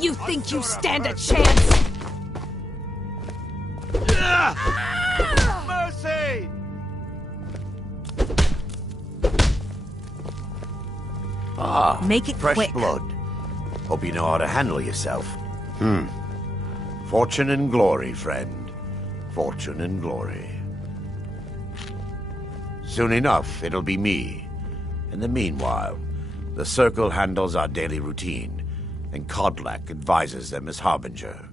You think you stand a chance? Mercy! Ah, Make it fresh quick. blood. Hope you know how to handle yourself. Fortune and glory, friend. Fortune and glory. Soon enough, it'll be me. In the meanwhile, the Circle handles our daily routine, and Kodlak advises them as Harbinger.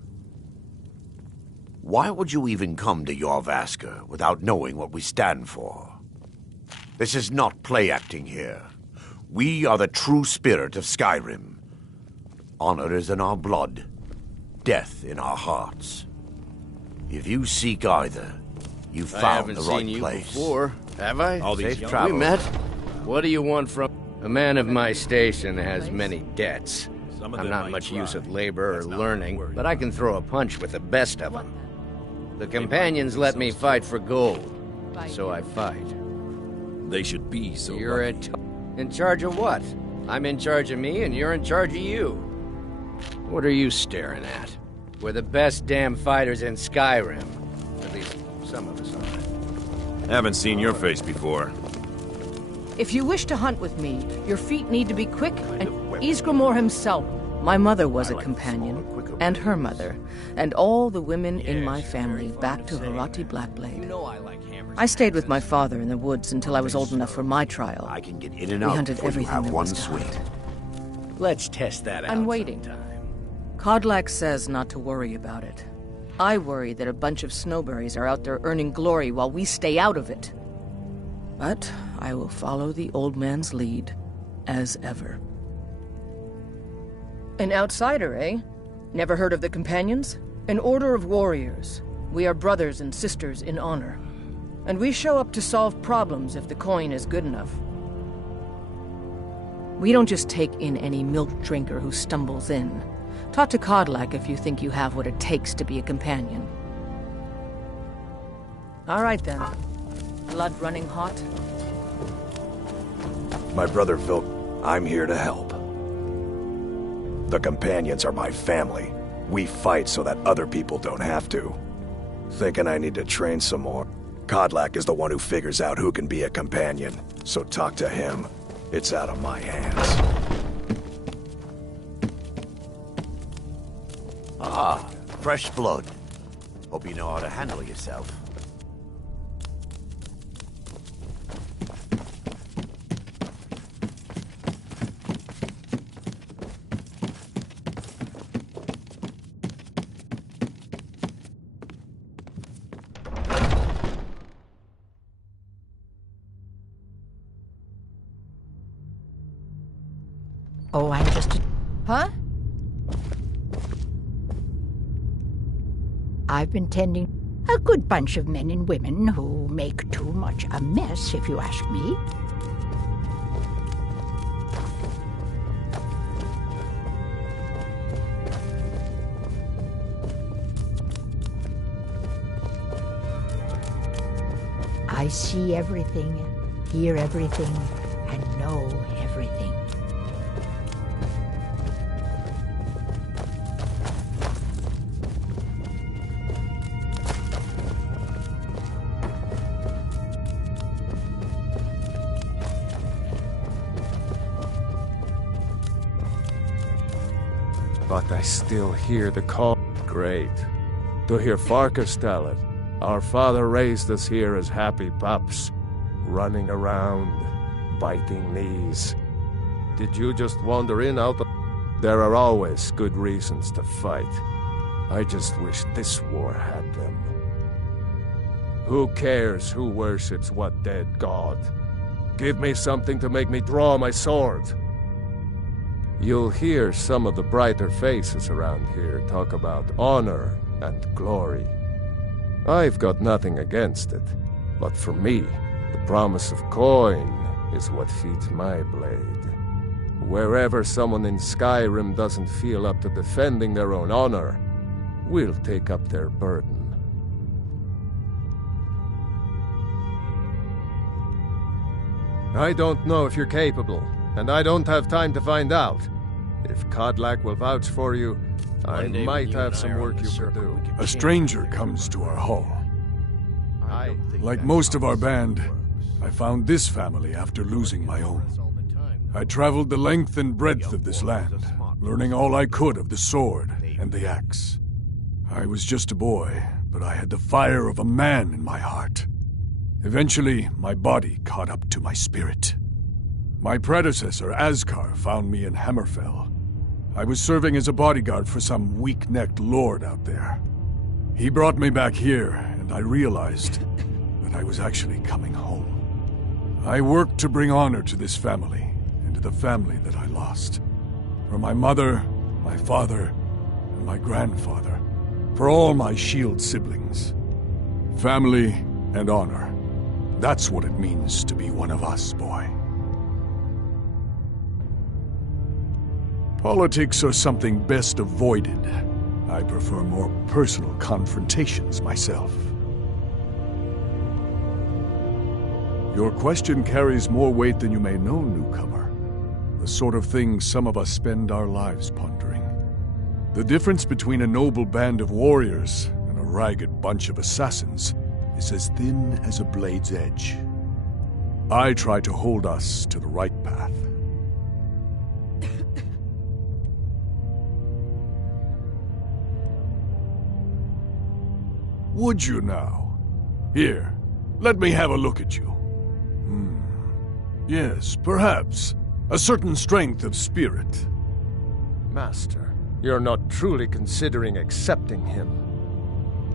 Why would you even come to Jorvaska without knowing what we stand for? This is not play acting here. We are the true spirit of Skyrim. Honor is in our blood, death in our hearts. If you seek either, you've found the right place. I haven't seen you before, have I? All these Safe young- travel. We met? What do you want from... A man of my station has many debts. Some of I'm them not might much try. use at labor or That's not learning, what we're but I can throw a punch with the best of them. The companions let me fight for gold, so I fight. They should be so You're lucky. in charge of what? I'm in charge of me, and you're in charge of you. What are you staring at? We're the best damn fighters in Skyrim. At least some of us are. Haven't seen your face before. If you wish to hunt with me, your feet need to be quick, and Ysgramor himself. My mother was a companion, and her mother, and all the women in my family back to Harati Blackblade. I stayed with my father in the woods until I was old enough for my trial. I can get in and We out hunted before you everything have there one was to swing. hunt. Let's test that out I'm waiting. sometime. Kodlak says not to worry about it. I worry that a bunch of snowberries are out there earning glory while we stay out of it. But I will follow the old man's lead, as ever. An outsider, eh? Never heard of the Companions? An order of warriors. We are brothers and sisters in honor. And we show up to solve problems if the coin is good enough. We don't just take in any milk drinker who stumbles in. Talk to Kodlak if you think you have what it takes to be a companion. All right then. Blood running hot? My brother Phil, I'm here to help. The Companions are my family. We fight so that other people don't have to. Thinking I need to train some more. Kodlak is the one who figures out who can be a companion, so talk to him. It's out of my hands. Ah, fresh blood. Hope you know how to handle yourself. Oh, I'm just a... Huh? I've been tending a good bunch of men and women who make too much a mess, if you ask me. I see everything, hear everything, and know everything. But I still hear the call. Great. To hear Farkas tell it. Our father raised us here as happy pups, running around, biting knees. Did you just wander in out of... There are always good reasons to fight. I just wish this war had them. Who cares who worships what dead god? Give me something to make me draw my sword. You'll hear some of the brighter faces around here talk about honor and glory. I've got nothing against it, but for me, the promise of coin is what feeds my blade. Wherever someone in Skyrim doesn't feel up to defending their own honor, we'll take up their burden. I don't know if you're capable, and I don't have time to find out. If Kodlak will vouch for you, I might have some work you could do. A stranger comes to our hall. Like most of our band, I found this family after losing my own. I traveled the length and breadth of this land, learning all I could of the sword and the axe. I was just a boy, but I had the fire of a man in my heart. Eventually, my body caught up to my spirit. My predecessor, Askar, found me in Hammerfell. I was serving as a bodyguard for some weak-necked lord out there. He brought me back here, and I realized that I was actually coming home. I worked to bring honor to this family, and to the family that I lost. For my mother, my father, and my grandfather. For all my shield siblings. Family and honor. That's what it means to be one of us, boy. Politics are something best avoided. I prefer more personal confrontations myself. Your question carries more weight than you may know, newcomer. The sort of thing some of us spend our lives pondering. The difference between a noble band of warriors and a ragged bunch of assassins is as thin as a blade's edge. I try to hold us to the right path. Would you now? Here, let me have a look at you. Yes, perhaps. A certain strength of spirit. Master, you're not truly considering accepting him.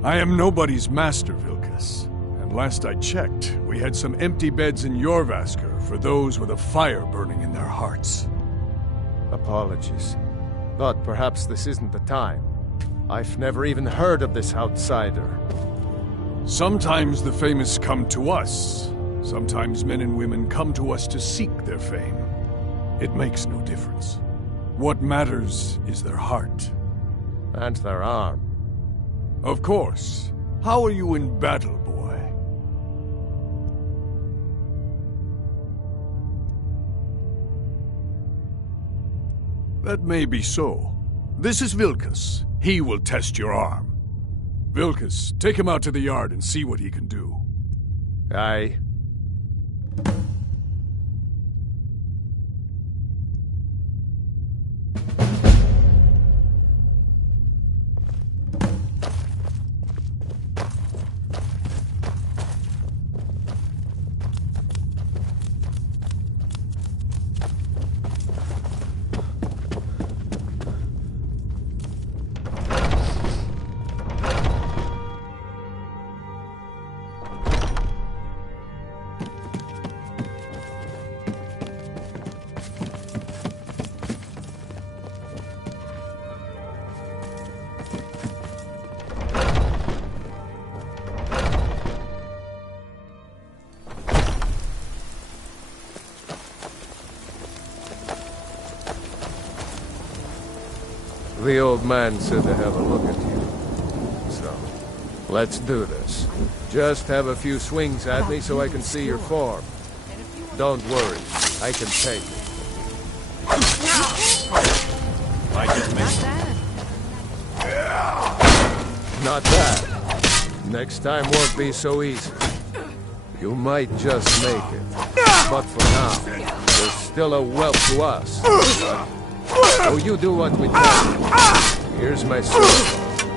I am nobody's master, Vilkas. And last I checked, we had some empty beds in Jorvaskr for those with a fire burning in their hearts. Apologies. Thought perhaps this isn't the time. I've never even heard of this outsider. Sometimes the famous come to us. Sometimes men and women come to us to seek their fame. It makes no difference. What matters is their heart. And their arm. Of course. How are you in battle, boy? That may be so. This is Vilkas. He will test your arm. Vilkas, take him out to the yard and see what he can do. Aye. The old man said to have a look at you. So, let's do this. Just have a few swings at me so I can see your form. Don't worry, I can take it. I just missed. Not bad. Next time won't be so easy. You might just make it. But for now, there's still a wealth to us. So you do what we tell you. Here's my sword.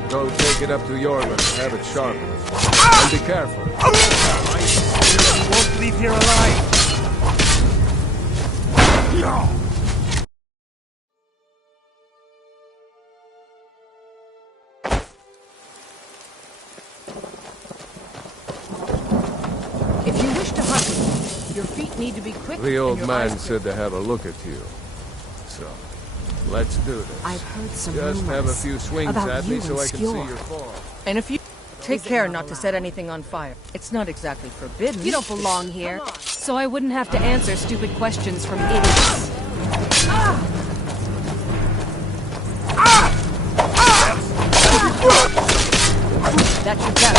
Go take it up to Jorgen and have it sharpened. And be careful. You won't leave here alive! If you wish to hunt with me, your feet need to be quick. The old and your man eyes said to have a look at you. So, let's do this. I've heard some Just rumors have a few swings about at you me so and I can see Skjor. your form. And if you take care not to set anything on fire. It's not exactly forbidden. You don't belong here, so I wouldn't have to answer stupid questions from idiots. That should tell.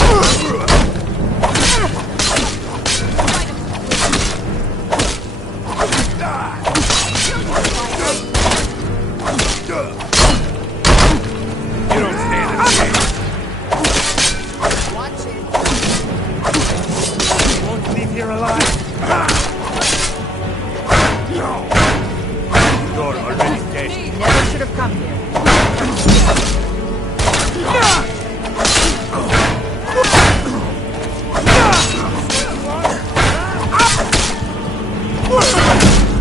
You're already dead. Never should have come here.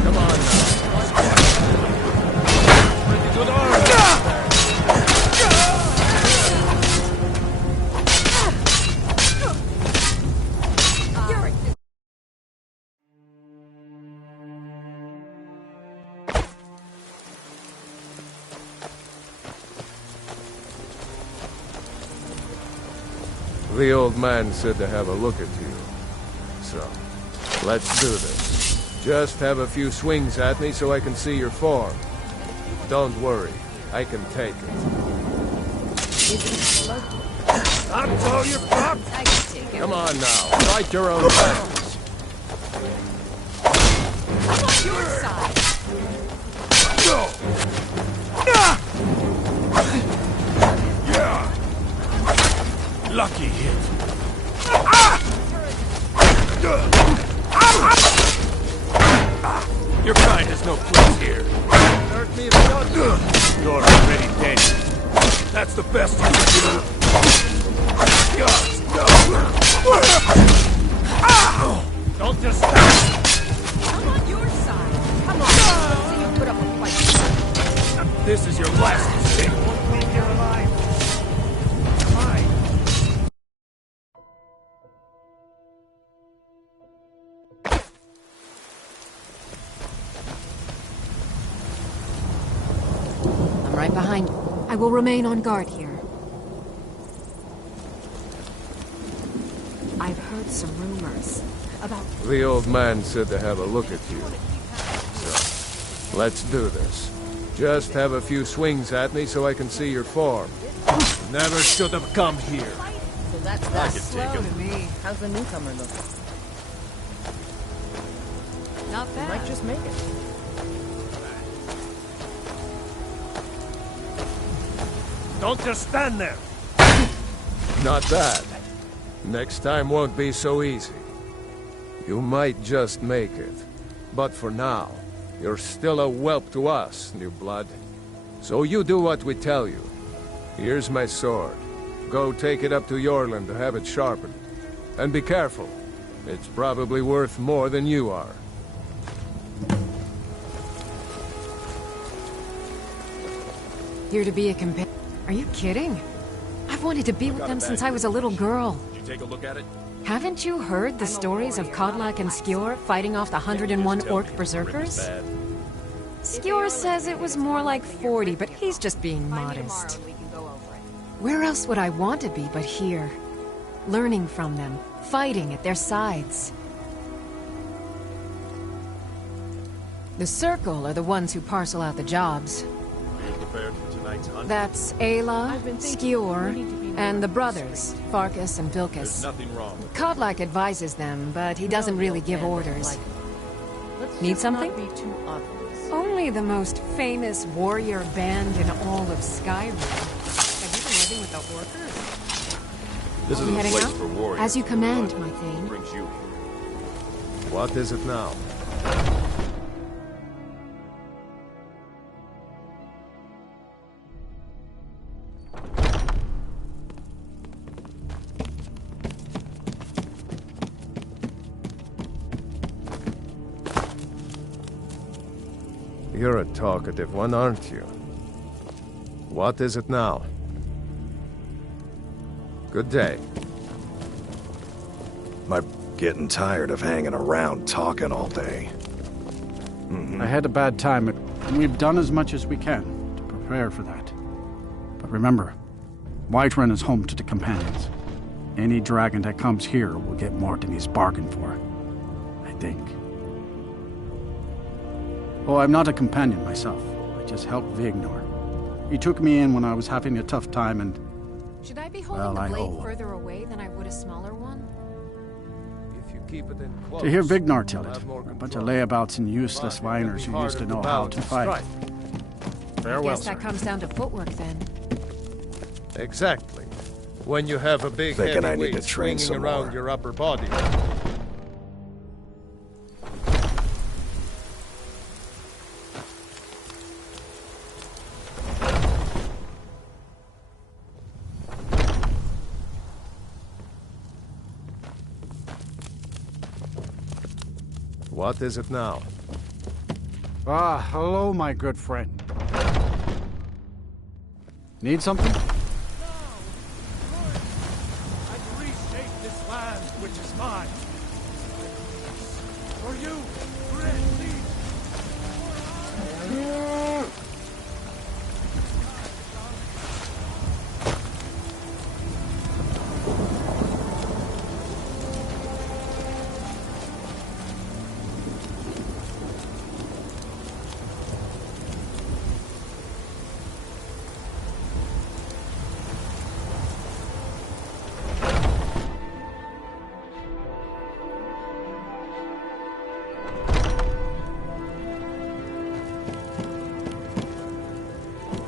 Come on now. Pretty good arm. The old man said to have a look at you. So, let's do this. Just have a few swings at me so I can see your form. Don't worry, I can take it. That's all you've got? I can take it. Come on now, fight your own battles. I'm on your side. Lucky hit. Your kind has no place here. Hurt me if you don't. You're already dead. That's the best you can do. Don't just stand. I'm on your side. Come on. Let's see you put up a fight. This is your last mistake. Won't leave here alive. Fine. I'm right behind you. I will remain on guard here. I've heard some rumors about... The old man said to have a look at you. So, let's do this. Just have a few swings at me so I can see your form. Never should have come here. So that's that slow to me. How's the newcomer look? Not You bad. might just make it. Don't just stand there. Not bad. Next time won't be so easy. You might just make it. But for now, you're still a whelp to us, new blood. So you do what we tell you. Here's my sword. Go take it up to Yorland to have it sharpened. And be careful. It's probably worth more than you are. You're to be a companion. Are you kidding? I've wanted to be with them since I was a little girl. Did you take a look at it? Haven't you heard the stories of Kodlak and Skjor fighting off the 101 orc berserkers? Skjor says it was more like 40, but he's just being modest. Where else would I want to be but here? Learning from them, fighting at their sides. The Circle are the ones who parcel out the jobs. Are you prepared for tonight's hunt? That's Ayla, Skjor, and the brothers, Farkas and There's Vilkas. nothing wrong with Kodlak advises them, but he doesn't really give orders. Need something? Not be too obvious. Only the most famous warrior band in all of Skyrim. Have you been living with the workers? This is You a heading place out? for warriors. As you command, But my what thane. brings you here? What is it now? You're a talkative one, aren't you? What is it now? Good day. I'm getting tired of hanging around talking all day. I had a bad time, and we've done as much as we can to prepare for that. But remember, Whiterun is home to the companions. Any dragon that comes here will get more than he's bargained for. I think. Oh, I'm not a companion myself. I just help Vignar. He took me in when I was having a tough time, and Should I be holding Well, the I blade owe. further away than I would a smaller one? If you keep it in close, to hear Vignar tell you'll it, have more a bunch of control. layabouts and useless But it can whiners be who used to harder know how balance to and fight. strike. Farewell, Guess that sir. comes down to footwork then. Exactly. When you have a big Thinking I heavy need to weight train swinging some around more. your upper body. What is it now? Ah, hello, my good friend. Need something? I can reshape this land, which is mine. For you, Grizzly.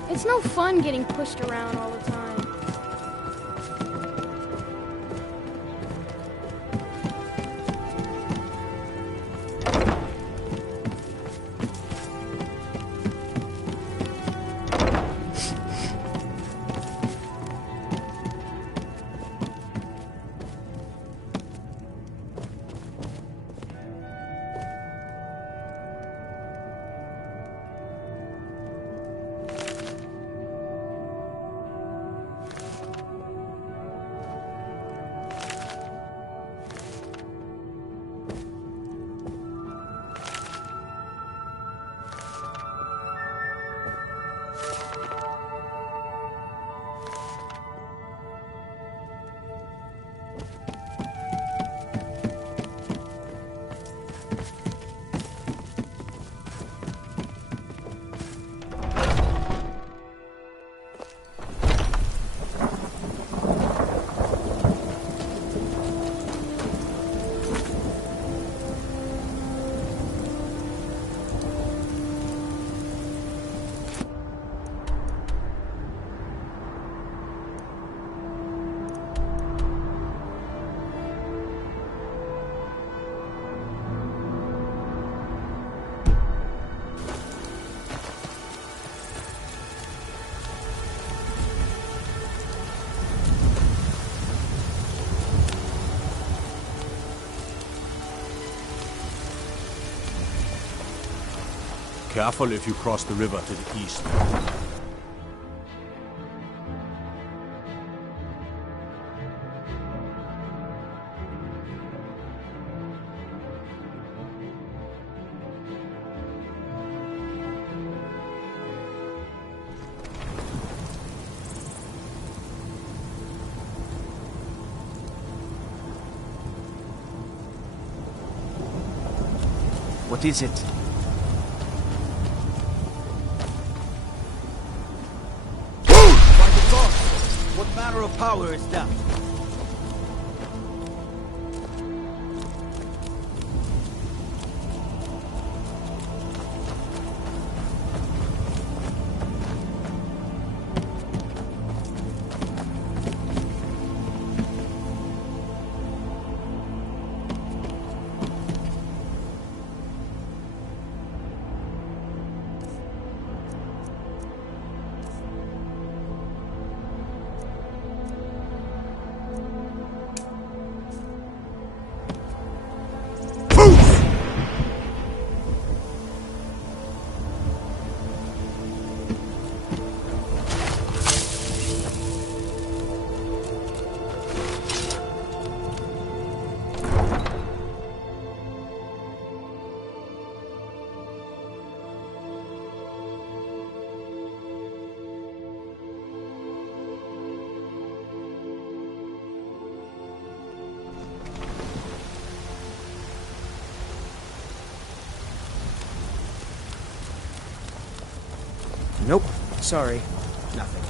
It's no fun getting pushed around all the time. Careful if you cross the river to the east. What is it? What manner of power is that? Nope. Sorry. Nothing.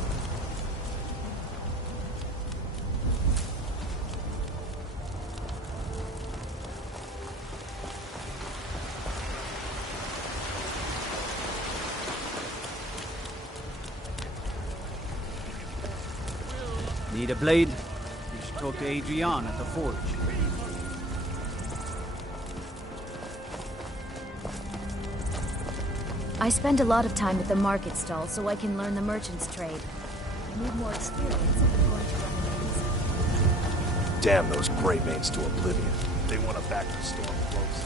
Need a blade? You should talk to Adrian at the forge. I spend a lot of time at the market stall so I can learn the merchant's trade. I need more experience if I'm going to run the mains. Damn those Grey Mains to oblivion. They want to back the storm close.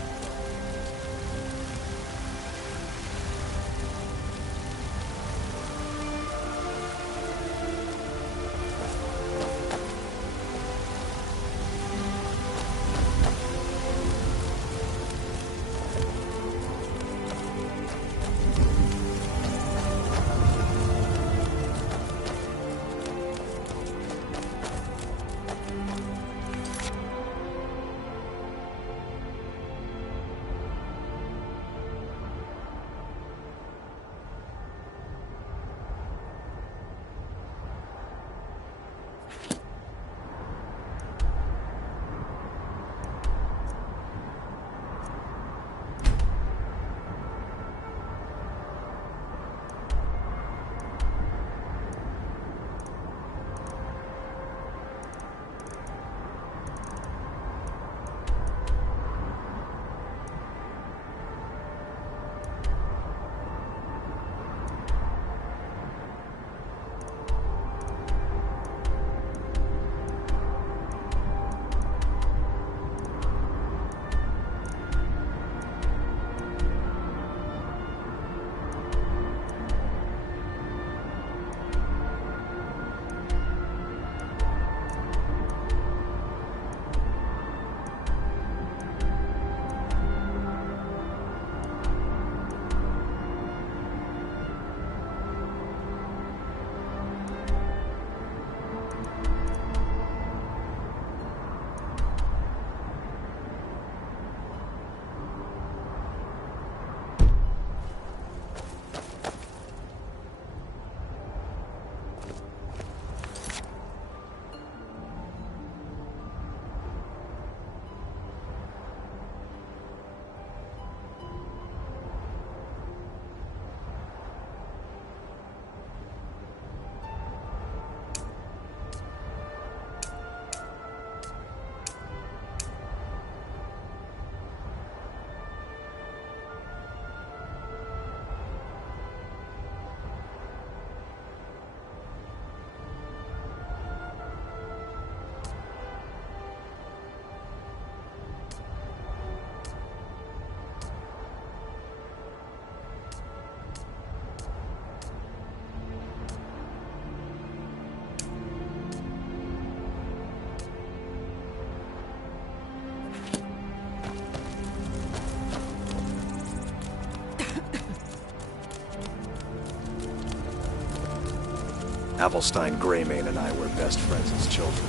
Avelstein Greymane and I were best friends as children.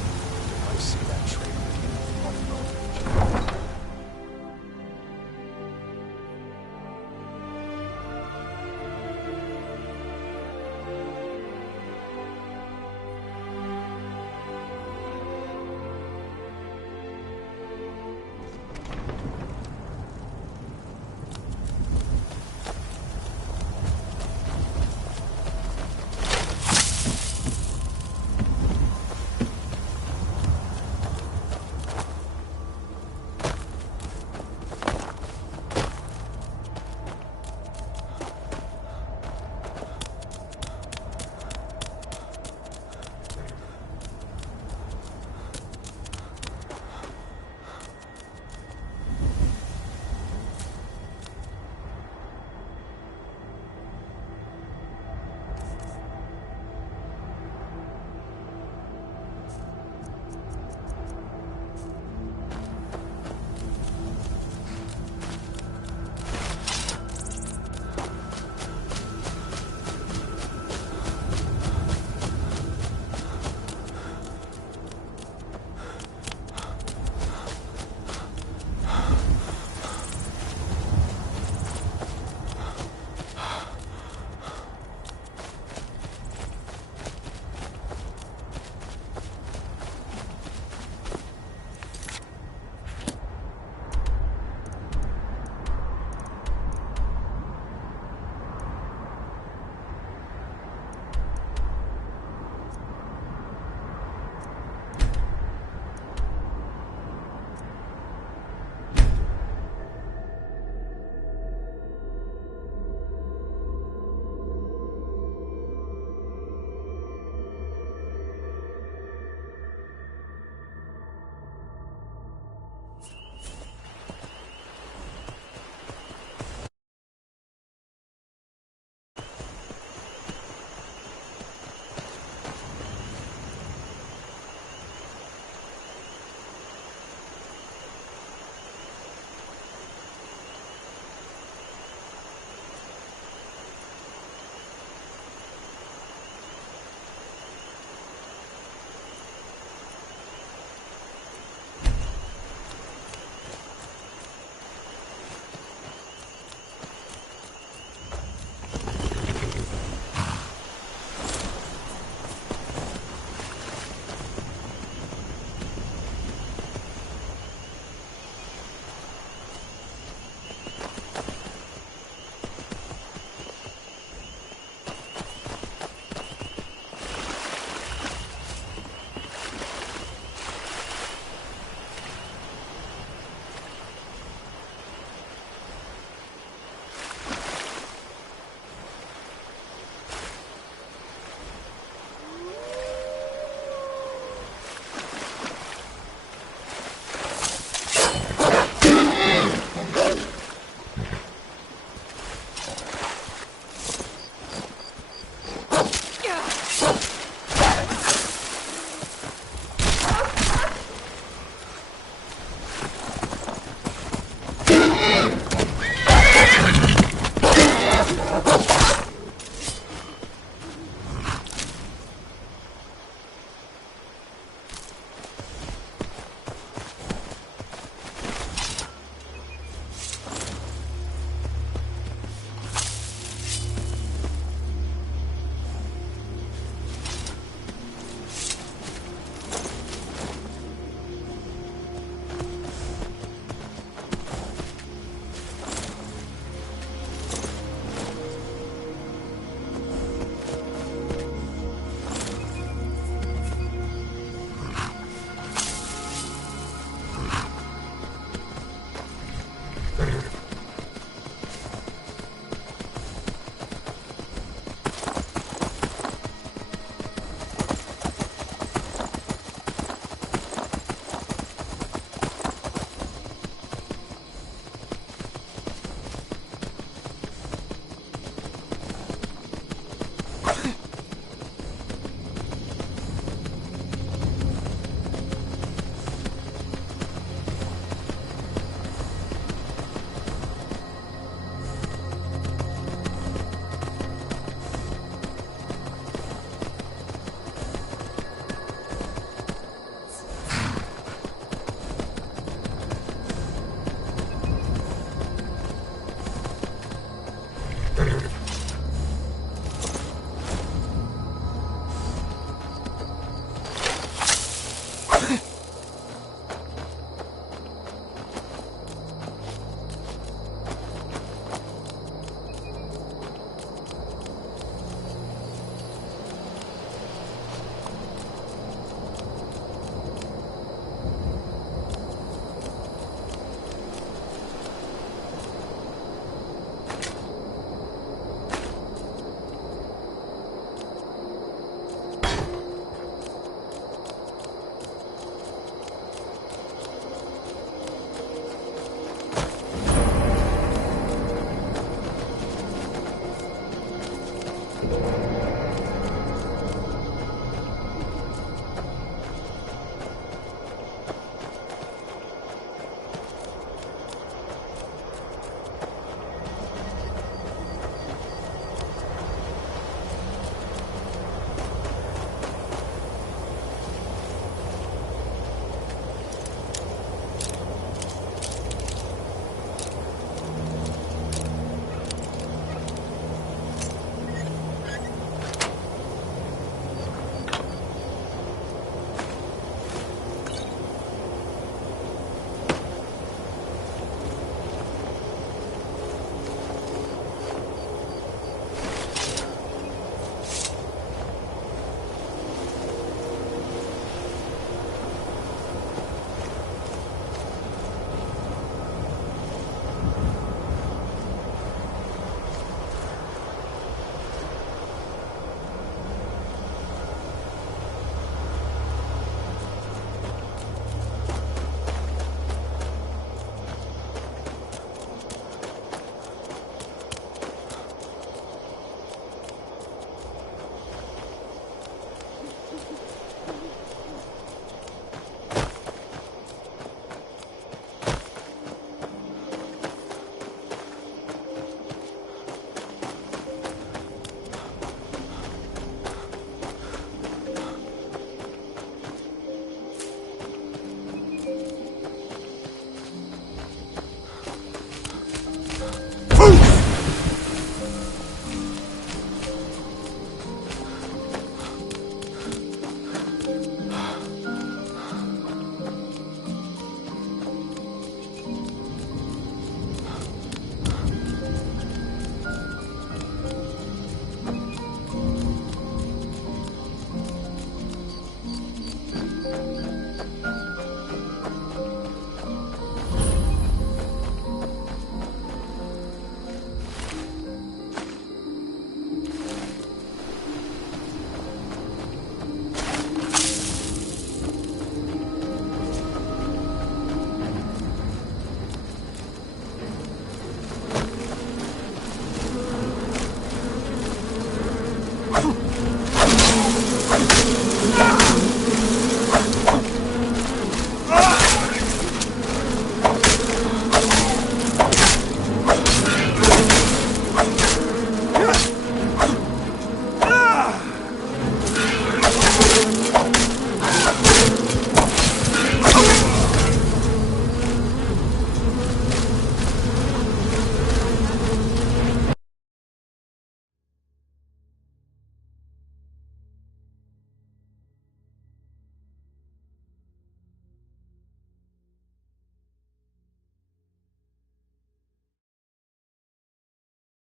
I see that trait with you. Thank you.